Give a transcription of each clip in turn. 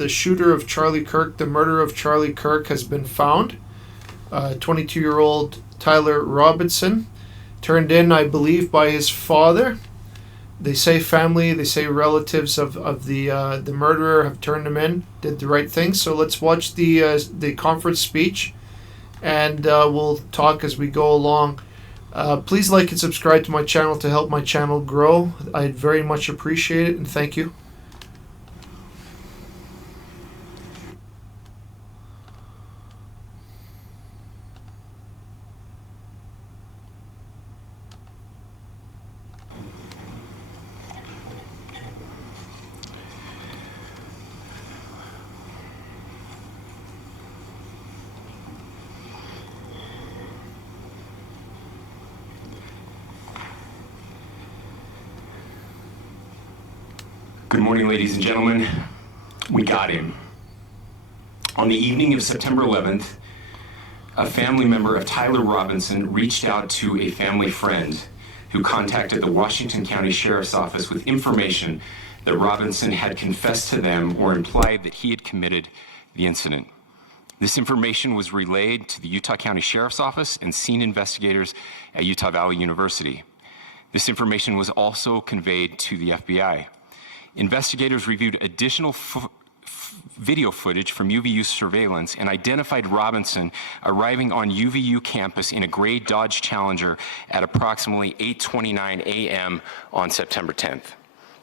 The shooter of Charlie Kirk, the murderer of Charlie Kirk, has been found. 22-year-old Tyler Robinson, turned in, I believe, by his father. They say family, they say relatives of the murderer have turned him in, did the right thing. So let's watch the conference speech, and we'll talk as we go along. Please like and subscribe to my channel to help my channel grow. I'd very much appreciate it, and thank you. Good morning, ladies and gentlemen. We got him. On the evening of September 11th, a family member of Tyler Robinson reached out to a family friend who contacted the Washington County Sheriff's Office with information that Robinson had confessed to them or implied that he had committed the incident. This information was relayed to the Utah County Sheriff's Office and scene investigators at Utah Valley University. This information was also conveyed to the FBI. Investigators reviewed additional video footage from UVU surveillance and identified Robinson arriving on UVU campus in a gray Dodge Challenger at approximately 8:29 a.m. on September 10th,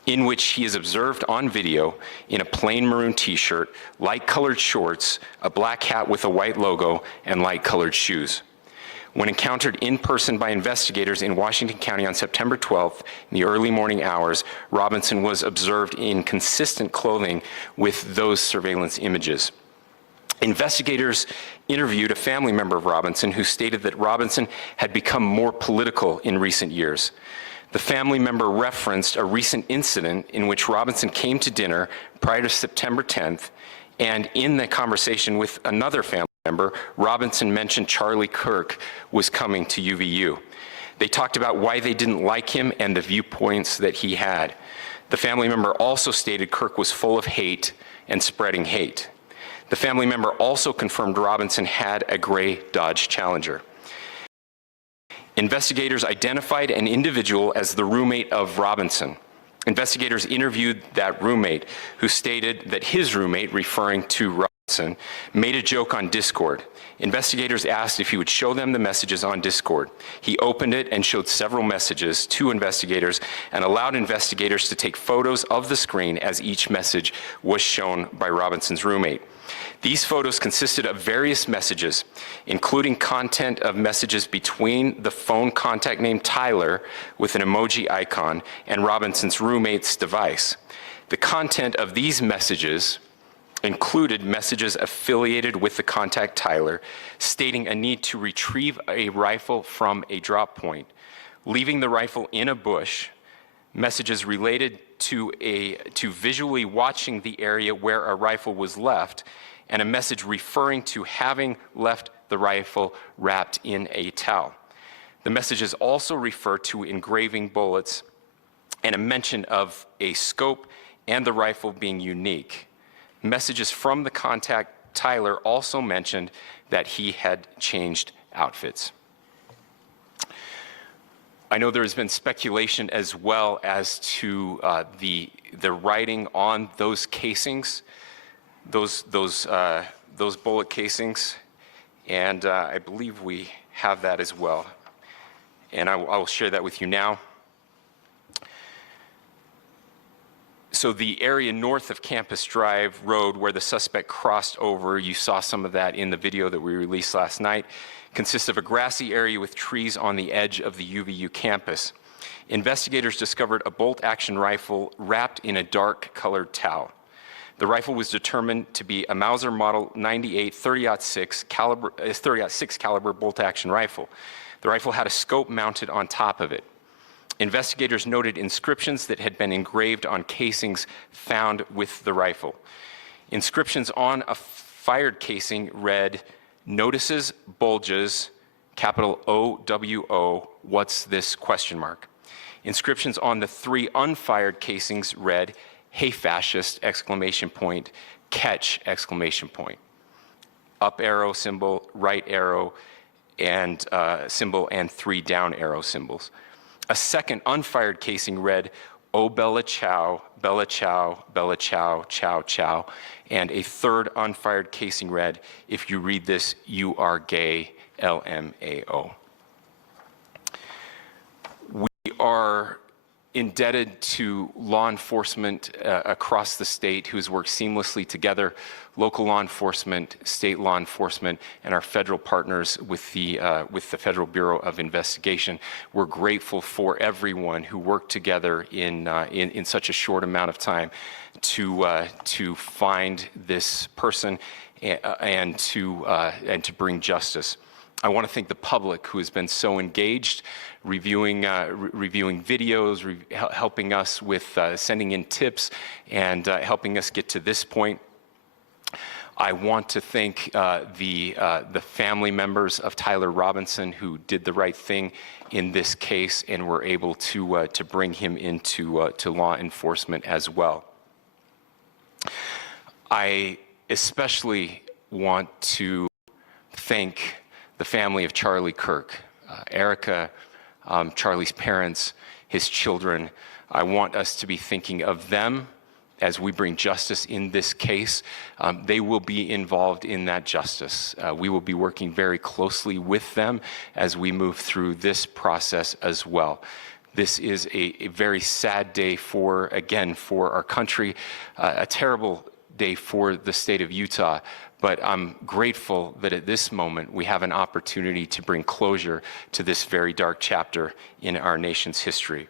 in which he is observed on video in a plain maroon t-shirt, light-colored shorts, a black hat with a white logo, and light-colored shoes. When encountered in person by investigators in Washington County on September 12th, in the early morning hours, Robinson was observed in consistent clothing with those surveillance images. Investigators interviewed a family member of Robinson who stated that Robinson had become more political in recent years. The family member referenced a recent incident in which Robinson came to dinner prior to September 10th, and in the conversation with another family member, Robinson mentioned Charlie Kirk was coming to UVU. They talked about why they didn't like him and the viewpoints that he had. The family member also stated Kirk was full of hate and spreading hate. The family member also confirmed Robinson had a gray Dodge Challenger. Investigators identified an individual as the roommate of Robinson. Investigators interviewed that roommate, who stated that his roommate, referring to Robinson, made a joke on Discord. Investigators asked if he would show them the messages on Discord. He opened it and showed several messages to investigators and allowed investigators to take photos of the screen as each message was shown by Robinson's roommate. These photos consisted of various messages, including content of messages between the phone contact named Tyler with an emoji icon and Robinson's roommate's device. The content of these messages included messages affiliated with the contact Tyler, stating a need to retrieve a rifle from a drop point, leaving the rifle in a bush, messages related to visually watching the area where a rifle was left, and a message referring to having left the rifle wrapped in a towel. The messages also refer to engraving bullets and a mention of a scope and the rifle being unique. Messages from the contact Tyler also mentioned that he had changed outfits. I know there has been speculation as well as to the writing on those casings, those bullet casings, and I believe we have that as well. And I will share that with you now. So the area north of Campus Drive Road where the suspect crossed over, you saw some of that in the video that we released last night, consists of a grassy area with trees on the edge of the UVU campus. Investigators discovered a bolt-action rifle wrapped in a dark-colored towel. The rifle was determined to be a Mauser Model 98 30-06 caliber bolt-action rifle. The rifle had a scope mounted on top of it. Investigators noted inscriptions that had been engraved on casings found with the rifle. Inscriptions on a fired casing read, "Notices, bulges, capital O-W-O, what's this, question mark." Inscriptions on the 3 unfired casings read, "Hey fascist, exclamation point, catch, exclamation point. Up arrow symbol, right arrow and symbol, and 3 down arrow symbols. A second unfired casing read, "Oh Bella Ciao, Bella Ciao, Bella Ciao, Ciao Ciao." And a third unfired casing read, "If you read this, you are gay, LMAO." We are indebted to law enforcement across the state who's worked seamlessly together, local law enforcement, state law enforcement, and our federal partners with the Federal Bureau of Investigation. We're grateful for everyone who worked together in such a short amount of time to find this person and to bring justice. I want to thank the public who has been so engaged, reviewing videos, helping us with sending in tips, and helping us get to this point. I want to thank the family members of Tyler Robinson who did the right thing in this case and were able to bring him into to law enforcement as well. I especially want to thank the family of Charlie Kirk, Erica, Charlie's parents, his children. I want us to be thinking of them as we bring justice in this case. They will be involved in that justice. We will be working very closely with them as we move through this process as well. This is a very sad day for our country, a terrible day for the state of Utah. But I'm grateful that at this moment we have an opportunity to bring closure to this very dark chapter in our nation's history.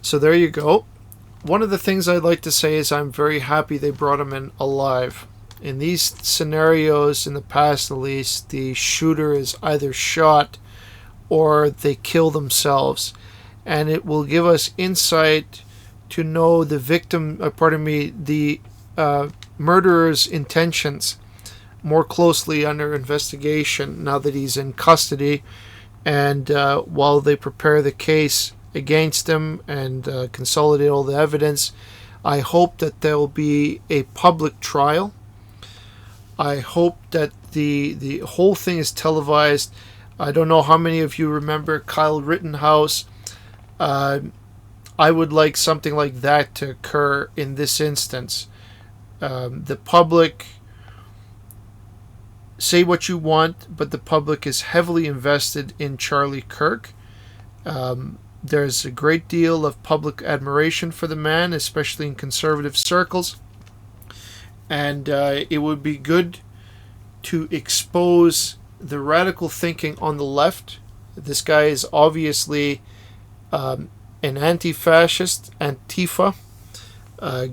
So there you go. One of the things I'd like to say is I'm very happy they brought him in alive. In these scenarios, in the past at least, the shooter is either shot or they kill themselves, and it will give us insight to know the the murderer's intentions more closely under investigation now that he's in custody, and while they prepare the case against him and consolidate all the evidence. I hope that there will be a public trial. I hope that the whole thing is televised. I don't know how many of you remember Kyle Rittenhouse. I would like something like that to occur in this instance. The public, say what you want, but the public is heavily invested in Charlie Kirk. There's a great deal of public admiration for the man, especially in conservative circles. And it would be good to expose the radical thinking on the left. This guy is obviously an anti-fascist, Antifa,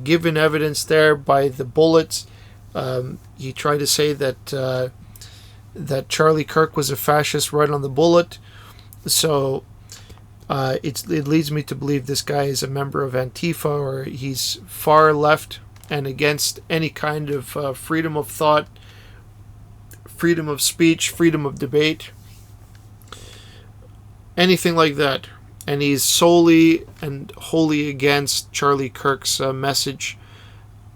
given evidence there by the bullets. He tried to say that that Charlie Kirk was a fascist right on the bullet. So it leads me to believe this guy is a member of Antifa, or he's far left and against any kind of freedom of thought, freedom of speech, freedom of debate, anything like that. And he's solely and wholly against Charlie Kirk's message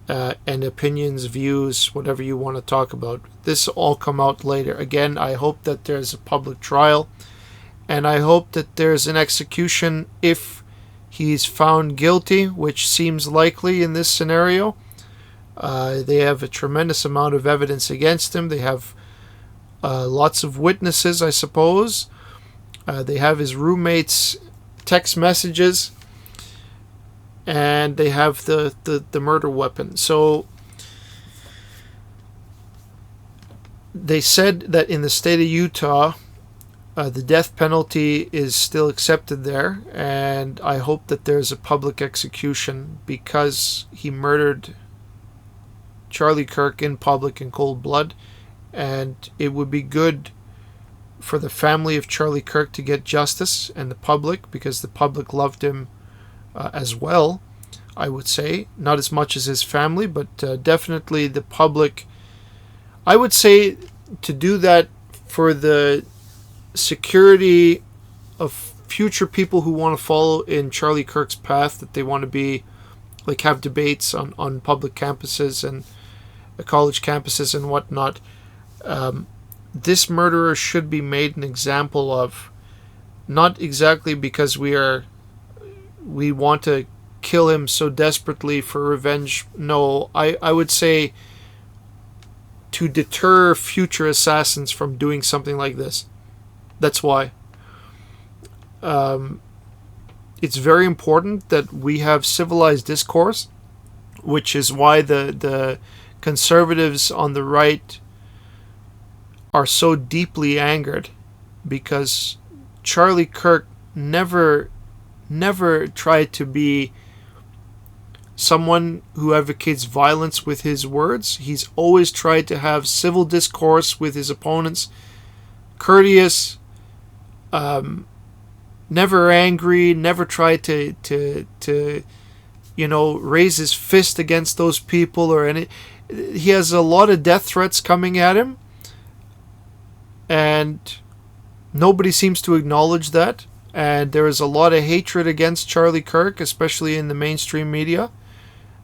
and opinions, views, whatever you want to talk about. This will all come out later. Again, I hope that there's a public trial, and I hope that there's an execution if he's found guilty, which seems likely in this scenario. They have a tremendous amount of evidence against him. They have lots of witnesses, I suppose. They have his roommate's text messages, and they have the murder weapon. So they said that in the state of Utah, the death penalty is still accepted there, and I hope that there's a public execution because he murdered Charlie Kirk in public in cold blood, and it would be good for the family of Charlie Kirk to get justice, and the public, because the public loved him as well, I would say. Not as much as his family, but definitely the public. I would say to do that for the security of future people who want to follow in Charlie Kirk's path, that they want to be like have debates on public campuses and college campuses and whatnot. This murderer should be made an example of, not exactly because we want to kill him so desperately for revenge. No, I would say to deter future assassins from doing something like this. That's why. It's very important that we have civilized discourse, which is why the conservatives on the right are so deeply angered, because Charlie Kirk never tried to be someone who advocates violence with his words. He's always tried to have civil discourse with his opponents, courteous, never angry, never tried to raise his fist against those people or any. He has a lot of death threats coming at him, and nobody seems to acknowledge that. And there is a lot of hatred against Charlie Kirk, especially in the mainstream media,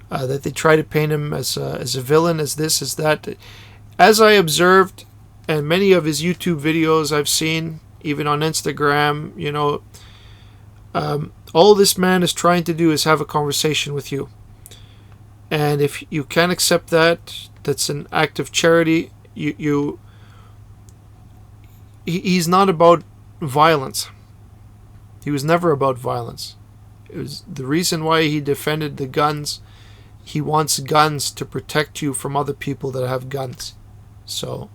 that they try to paint him as a villain, as this, as that. As I observed, and many of his YouTube videos I've seen, even on Instagram, all this man is trying to do is have a conversation with you. And if you can't accept that, that's an act of charity. He's not about violence. He was never about violence. It was the reason why he defended the guns. He wants guns to protect you from other people that have guns. So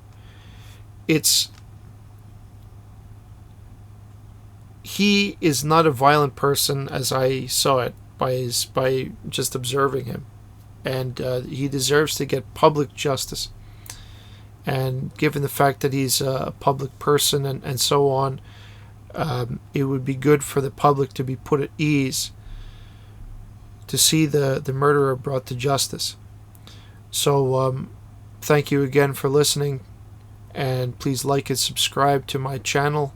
he is not a violent person as I saw it by just observing him. And he deserves to get public justice. And given the fact that he's a public person and so on, it would be good for the public to be put at ease to see the murderer brought to justice. So thank you again for listening, and please like and subscribe to my channel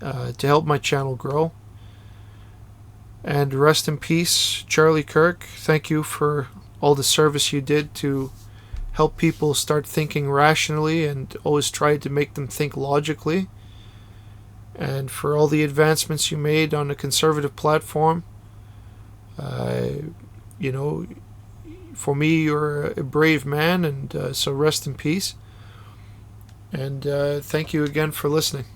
to help my channel grow. And rest in peace, Charlie Kirk. Thank you for all the service you did to help people start thinking rationally and always try to make them think logically. And for all the advancements you made on a conservative platform. For me, you're a brave man, and so rest in peace. And thank you again for listening.